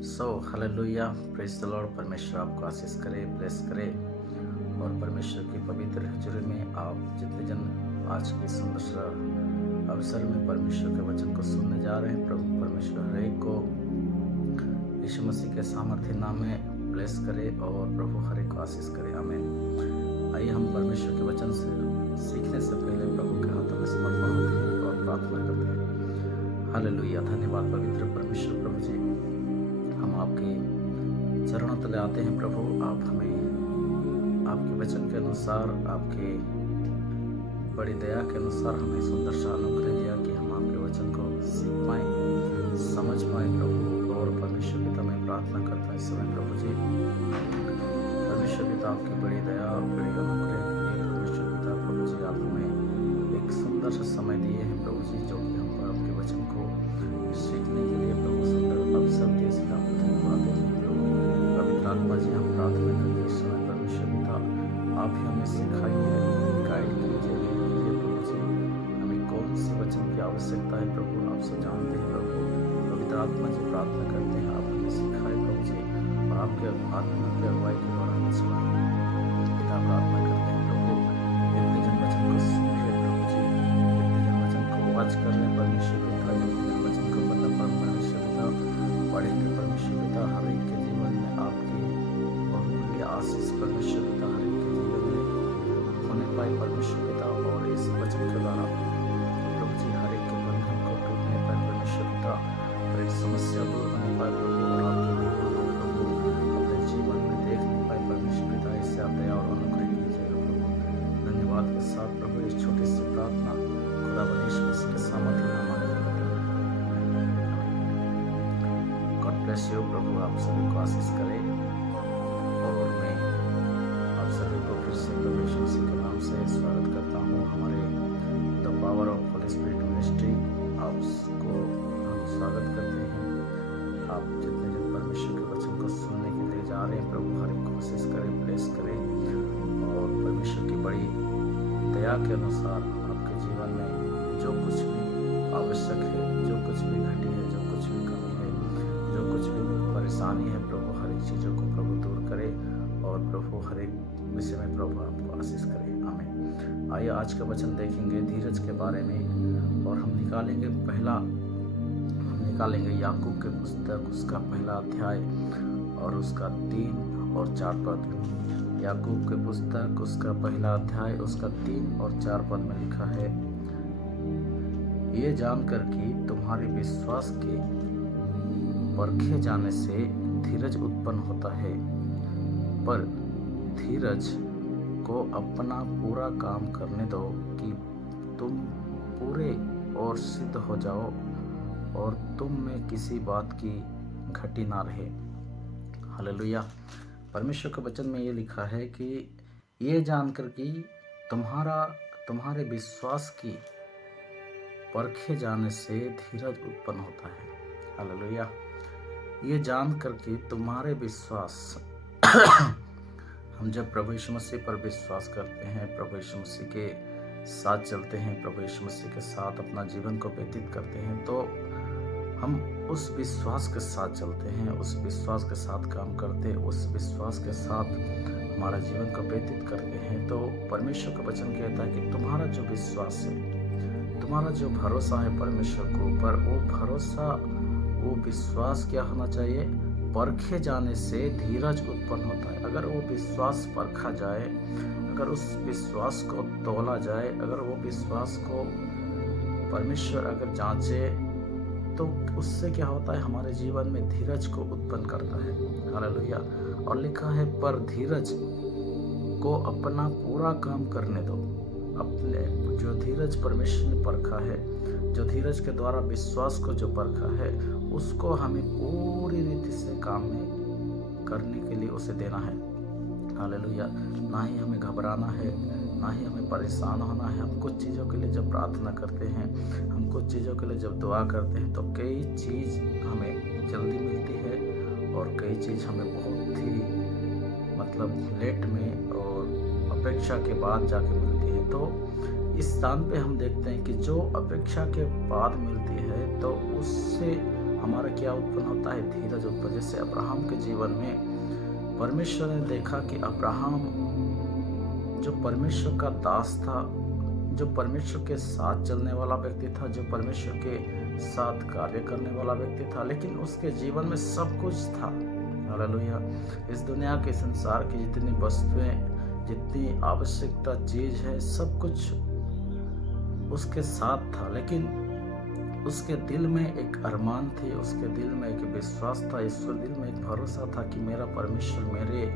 Hallelujah, praise the Lord. परमेश्वर आपको आशीष करे, ब्लेस करे। और परमेश्वर की पवित्र हजूरी में आप जितने जन आज के सुंदर सा अवसर में परमेश्वर के वचन को सुनने जा रहे हैं, प्रभु परमेश्वर हर एक को यीशु मसीह के सामर्थ्य नाम में ब्लेस करे और प्रभु हर एक को आशीष करे। आमीन। आइए हम परमेश्वर के वचन से सीखने से पहले प्रभु के हाथों में समर्पण होते हैं और प्रार्थना करते हैं। हालेलुया, धन्यवाद पवित्र परमेश्वर प्रभु जी। हम आपके चरणों तले आते हैं प्रभु। आप हमें आपके वचन के अनुसार, आपके बड़ी दया के अनुसार हमें सुंदर सा अनुग्रह दिया कि हम आपके वचन को सीख पाए, समझ पाए प्रभु। और परमेश्वर पिता मैं प्रार्थना करता हूँ इस समय प्रभु जी, परमेश्वर पिता आपकी बड़ी दया और बड़ी अनुग्रह के लिए परमेश्वर पिता प्रभु जी आप हमें एक सुंदर सा समय दिए हैं प्रभु जी, जो कि हम आपके वचन को सीखने के लिए प्रभु सुंदर अवसर दिए। इसलिए आपको धन्यवाद देते हैं प्रभु। पवित्र आत्मा जी हम प्रार्थना करते इस समय परमेश्वर पिता आप ही हमें सिखाइए, गाइड कीजिए, लीड कीजिए प्रभु जी। हमें कौन से वचन की आवश्यकता है प्रभु आपसे जानते हैं प्रभु। पवित्र आत्मा जी प्रार्थना करते हैं आप हमें सिखाए प्रभु जी, और आपके आत्मा की अगुवाई के द्वारा हमें सुनाए। पिता प्रार्थना करते हैं प्रभु, जितने जन वचन को सुन रहे प्रभु जी, जितने जन वचन को वाच कर रहे परमेश्वर पिता, जितने जन वचन को पता परमेश्वर पिता पढ़ेंगे परमेश्वर पिता, हर एक के जीवन में आपकी बहुमूल्य आशीष परमेश्वर पिता हर एक के जीवन में होने पाए परमेश्वर पिता। और इस वचन के द्वारा प्रभु जी हर एक के बंधन को टूटने पाए परमेश्वर पिता, हर एक समस्या दूर होने पाए प्रभु, और आपकी महिमा को प्रभु अपने जीवन में देख नहीं पाए परमेश्वर पिता। इससे आप दया और अनुग्रह कीजिएगा प्रभु। धन्यवाद के साथ प्रभु इस छोटी सी प्रार्थना खुदा यीशु मसीह के सामर्थ्य नाम में गॉड ब्लेस यू प्रभु। आप सभी को आशीष करे। और मैं आप सभी को फिर से प्रभु यीशु मसीह के नाम से स्वागत करता हूँ हमारे the power of Holi spirit ministry. आपको हम स्वागत करते हैं। आप जितने जन परमेश्वर के वचन को सुनने के लिए जा रहे हैं प्रभु हर एक को आशीष करें, ब्लेस करें। और परमेश्वर की बड़ी दया के अनुसार आपके जीवन में जो कुछ भी आवश्यक है, जो कुछ भी घटी है, जो कुछ भी कमी है, जो कुछ भी परेशानी है प्रभु हर एक चीज़ों को प्रभु दूर करे। और प्रभु हर एक विषय में प्रभु आपको आशीष करे। आमीन। आइए आज का वचन देखेंगे धीरज के बारे में। और हम निकालेंगे याकूब के पुस्तक उसका पहला अध्याय और उसका 3 और 4 पद। याकूब के पुस्तक उसका पहला अध्याय उसका 3 और 4 पद में लिखा है, ये जानकर कि तुम्हारे विश्वास के परखे जाने से धीरज उत्पन्न होता है, पर धीरज को अपना पूरा काम करने दो कि तुम पूरे और सिद्ध हो जाओ और तुम में किसी बात की घटी ना रहे। हालेलुया। परमेश्वर के वचन में ये लिखा है कि ये जानकर कि तुम्हारे विश्वास की परखे जाने से धीरज उत्पन्न होता है। हालेलुया। ये जानकर कि तुम्हारे विश्वास हम जब प्रभु यीशु मसीह पर विश्वास करते हैं, प्रभु यीशु मसीह के साथ चलते हैं, प्रभु यीशु मसीह के साथ अपना जीवन को व्यतीत करते हैं, तो हम उस विश्वास के साथ चलते हैं, उस विश्वास के साथ काम करते हैं, उस विश्वास के साथ हमारा जीवन को व्यतीत करते हैं। तो परमेश्वर का वचन कहता है कि तुम्हारा जो विश्वास है, तुम्हारा जो भरोसा है परमेश्वर के ऊपर, वो भरोसा, वो विश्वास क्या होना चाहिए? परखे जाने से धीरज उत्पन्न होता है। अगर वो विश्वास परखा जाए, अगर उस विश्वास को तौला जाए, अगर वो विश्वास को परमेश्वर अगर जांचे, तो उससे क्या होता है? हमारे जीवन में धीरज को उत्पन्न करता है। हालेलुया। और लिखा है, पर धीरज को अपना पूरा काम करने दो। अपने जो धीरज परमेश्वर ने परखा है, जो धीरज के द्वारा विश्वास को जो परखा है, उसको हमें पूरी रीति से काम में करने के लिए उसे देना है। हालेलुया। ना ही हमें घबराना है, ना ही हमें परेशान होना है। हम कुछ चीज़ों के लिए जब प्रार्थना करते हैं, हम कुछ चीज़ों के लिए जब दुआ करते हैं, तो कई चीज़ हमें जल्दी मिलती है और कई चीज़ हमें बहुत ही लेट में और अपेक्षा के बाद जाके मिलती है। तो इस स्थान पे हम देखते हैं कि जो अपेक्षा के बाद मिलती है, तो उससे हमारा क्या उत्पन्न होता है? धीरज उत्पन्न। जैसे अब्राहम के जीवन में परमेश्वर ने देखा कि अब्राहम जो परमेश्वर का दास था, जो परमेश्वर के साथ चलने वाला व्यक्ति था, जो परमेश्वर के साथ कार्य करने वाला व्यक्ति था, लेकिन उसके जीवन में सब कुछ था। हालेलुया। इस दुनिया के, संसार की जितनी वस्तुएं, जितनी आवश्यकता चीज है, सब कुछ उसके साथ था, लेकिन उसके दिल में एक अरमान थी, उसके दिल में एक विश्वास था, ईश्वर दिल में एक भरोसा था कि मेरा परमेश्वर मेरे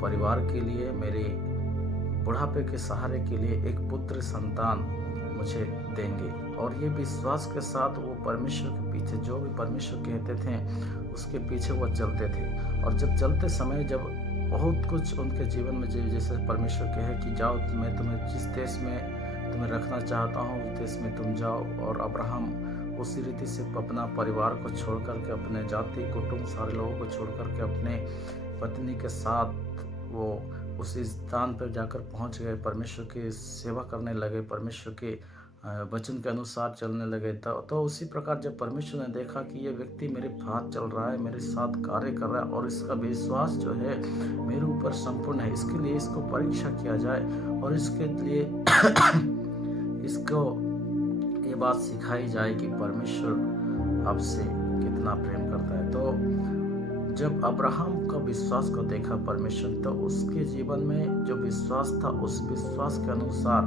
परिवार के लिए, मेरे बुढ़ापे के सहारे के लिए एक पुत्र संतान मुझे देंगे। और ये विश्वास के साथ वो परमेश्वर के पीछे, जो भी परमेश्वर कहते थे उसके पीछे वो चलते थे। और जब चलते समय, जब बहुत कुछ उनके जीवन में, जैसे परमेश्वर कहे कि जाओ, मैं तुम्हें जिस देश में तुम्हें रखना चाहता हूँ उस देश में तुम जाओ। और अब्राहम उसी रीति से अपना परिवार को छोड़ करके, अपने जाति कुटुंब सारे लोगों को छोड़ करके अपने पत्नी के साथ वो उसी स्थान पर जाकर पहुंच गए, परमेश्वर की सेवा करने लगे, परमेश्वर के वचन के अनुसार चलने लगे। तो उसी प्रकार जब परमेश्वर ने देखा कि ये व्यक्ति मेरे साथ चल रहा है, मेरे साथ कार्य कर रहा है और इसका विश्वास जो है मेरे ऊपर संपूर्ण है, इसके लिए इसको परीक्षा किया जाए और इसके लिए इसको ये बात सिखाई जाए कि परमेश्वर आपसे कितना प्रेम करता है। तो जब अब्राहम का विश्वास को देखा परमेश्वर, तो उसके जीवन में जो विश्वास था, उस विश्वास के अनुसार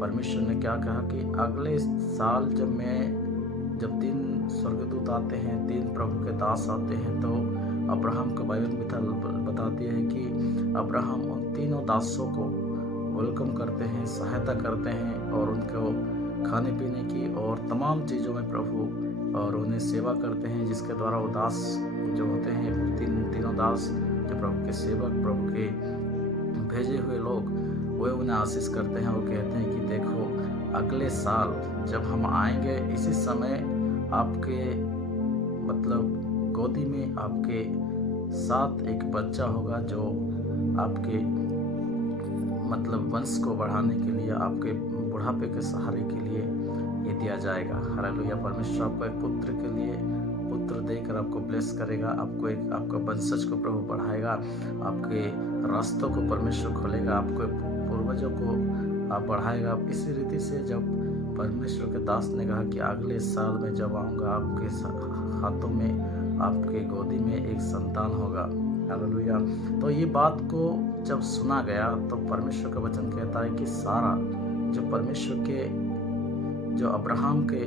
परमेश्वर ने क्या कहा कि अगले साल जब 3 स्वर्गदूत आते हैं, 3 प्रभु के दास आते हैं, तो अब्राहम का बाइबल बताती है कि अब्राहम उन तीनों दासों को वेलकम करते हैं, सहायता करते हैं और उनको खाने पीने की और तमाम चीज़ों में प्रभु और उन्हें सेवा करते हैं, जिसके द्वारा वो दास जो होते हैं, तीनों दास जो प्रभु के सेवक, प्रभु के भेजे हुए लोग, वे उन्हें आशीष करते हैं और कहते हैं कि देखो, अगले साल जब हम आएंगे इसी समय आपके गोदी में आपके साथ एक बच्चा होगा जो आपके वंश को बढ़ाने के लिए, आपके बुढ़ापे के सहारे के लिए ये दिया जाएगा। हालेलुया। परमेश्वर आपको एक पुत्र के लिए पुत्र देकर आपको ब्लेस करेगा, आपका वंशज को प्रभु बढ़ाएगा, आपके रास्तों को परमेश्वर खोलेगा, आपके पूर्वजों को आप बढ़ाएगा। इसी रीति से जब परमेश्वर के दास ने कहा कि अगले साल में जब आऊँगा, आपके हाथों में, आपके गोदी में एक संतान होगा। हालेलुया। तो ये बात को जब सुना गया तो परमेश्वर का वचन कहता है कि सारा जो परमेश्वर के, जो अब्राहम के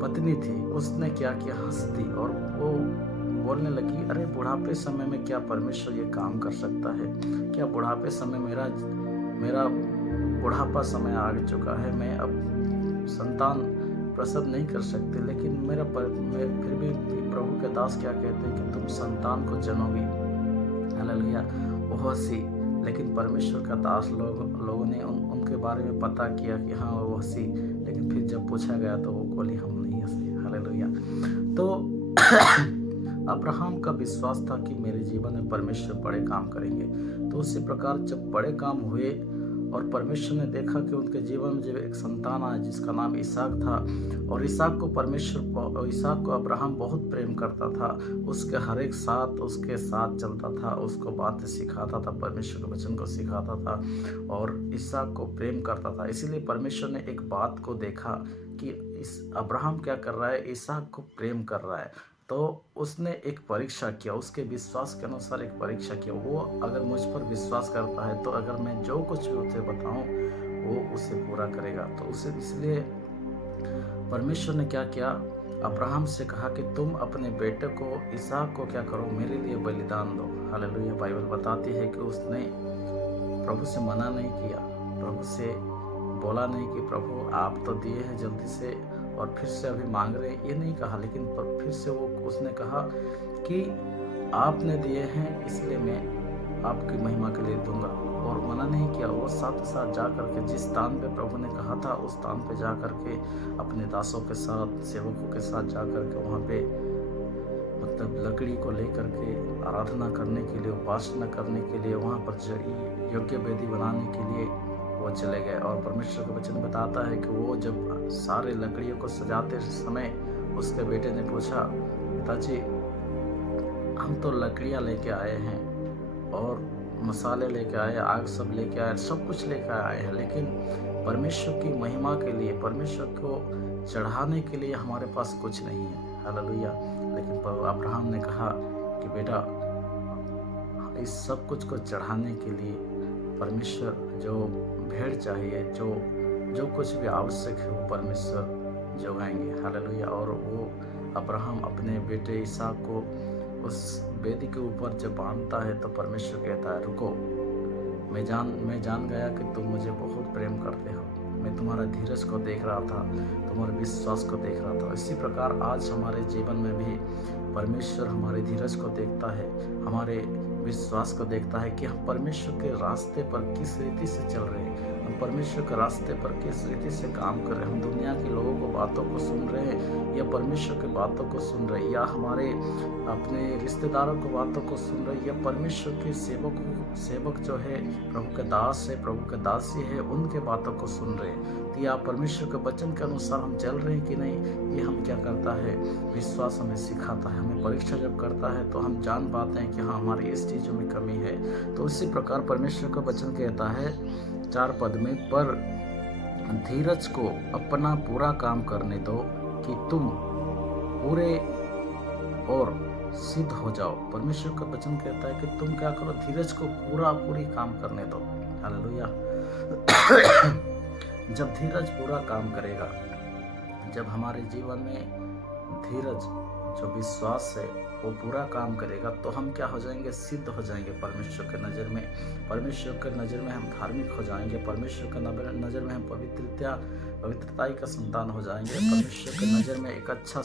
पत्नी थी, उसने क्या किया, हंस दी और वो बोलने लगी, अरे बुढ़ापे समय में क्या परमेश्वर ये काम कर सकता है? क्या बुढ़ापे समय, मेरा बुढ़ापा समय आ चुका है, मैं अब संतान प्रसव नहीं कर सकते, लेकिन फिर भी प्रभु के दास क्या कहते हैं कि तुम संतान को जनोगी। हालेलुया। वो हंसी, लेकिन परमेश्वर का दास लोगों ने उनके बारे में पता किया कि हाँ वो हंसी, लेकिन फिर जब पूछा गया तो वो बोली हम नहीं हंसे। हालेलुया। तो अब्राहम का विश्वास था कि मेरे जीवन में परमेश्वर बड़े काम करेंगे। तो उसी प्रकार जब बड़े काम हुए और परमेश्वर ने देखा कि उनके जीवन में जब एक संतान आया जिसका नाम इसहाक था, और इसहाक को अब्राहम बहुत प्रेम करता था, उसके हर एक उसके साथ चलता था, उसको बातें सिखाता था, परमेश्वर के वचन को सिखाता था और इसहाक को प्रेम करता था। इसीलिए परमेश्वर ने एक बात को देखा कि इस अब्राहम क्या कर रहा है, इसहाक को प्रेम कर रहा है। तो उसने एक परीक्षा किया, उसके विश्वास के अनुसार एक परीक्षा किया। वो अगर मुझ पर विश्वास करता है तो अगर मैं जो कुछ भी उसे बताऊं वो उसे पूरा करेगा। तो उसे इसलिए परमेश्वर ने क्या किया, अब्राहम से कहा कि तुम अपने बेटे को इसहाक को क्या करो, मेरे लिए बलिदान दो। हालेलुया। बाइबल बताती है कि उसने प्रभु से मना नहीं किया, प्रभु से बोला नहीं कि प्रभु आप तो दिए हैं जल्दी से और फिर से अभी मांग रहे, ये नहीं कहा, लेकिन फिर से उसने कहा कि आपने दिए हैं इसलिए मैं आपकी महिमा के लिए दूंगा, और मना नहीं किया। वो साथ साथ जा करके जिस स्थान पे प्रभु ने कहा था उस स्थान पे जा करके अपने दासों के साथ, सेवकों के साथ जा करके वहाँ पे लकड़ी को लेकर के आराधना करने के लिए, उपासना करने के लिए, वहाँ पर योग्य वेदी बनाने के लिए वो चले गए। और परमेश्वर का वचन बताता है कि वो जब सारे लकड़ियों को सजाते समय उसके बेटे ने पूछा, पिताजी हम तो लकड़ियाँ लेके आए हैं और मसाले लेके आए, आग सब लेके आए, सब कुछ लेके आए हैं, लेकिन परमेश्वर की महिमा के लिए, परमेश्वर को चढ़ाने के लिए हमारे पास कुछ नहीं है। हालेलुया। लेकिन अब्राहम ने कहा कि बेटा, इस सब कुछ को चढ़ाने के लिए परमेश्वर जो भेड़ चाहिए, जो जो कुछ भी आवश्यक है वो परमेश्वर जोगाएंगे। हालेलुया। और वो अब्राहम अपने बेटे इसहाक को उस वेदी के ऊपर जब बांधता है तो परमेश्वर कहता है, रुको, मैं जान गया कि तुम मुझे बहुत प्रेम करते हो। मैं तुम्हारा धीरज को देख रहा था, तुम्हारे विश्वास को देख रहा था। इसी प्रकार आज हमारे जीवन में भी परमेश्वर हमारे धीरज को देखता है, हमारे विश्वास को देखता है कि हम परमेश्वर के रास्ते पर किस रीति से चल रहे हैं, हम परमेश्वर के रास्ते पर किस रीति से काम कर रहे हैं। हम दुनिया के लोगों को बातों को सुन रहे हैं या परमेश्वर की बातों को सुन रहे हैं, या हमारे अपने रिश्तेदारों को बातों को सुन रहे हैं, या परमेश्वर के सेवक जो है, प्रभु के दास है, प्रभु के दासी है, उनके बातों को सुन रहे हैं। तो या परमेश्वर के वचन के अनुसार हम चल रहे हैं कि नहीं, ये हम क्या करता है, विश्वास हमें सिखाता है। हमें परीक्षा जब करता है तो हम जान पाते हैं कि हाँ, हमारी इस चीज़ों में कमी है। तो इसी प्रकार परमेश्वर का वचन कहता है 4 पद में, पर धीरज को अपना पूरा काम करने दो कि तुम पूरे और सिद्ध हो जाओ। परमेश्वर का वचन कहता है कि तुम क्या करो, धीरज को पूरी काम करने दो। हालेलुया। जब धीरज पूरा काम करेगा, जब हमारे जीवन में धीरज जो विश्वास है वो पूरा काम करेगा, तो हम क्या हो जाएंगे, सिद्ध हो जाएंगे परमेश्वर के नज़र में। परमेश्वर के नज़र में हम धार्मिक हो जाएंगे, परमेश्वर के नज़र में हम पवित्रताई का संतान हो जाएंगे, परमेश्वर के नज़र में एक अच्छा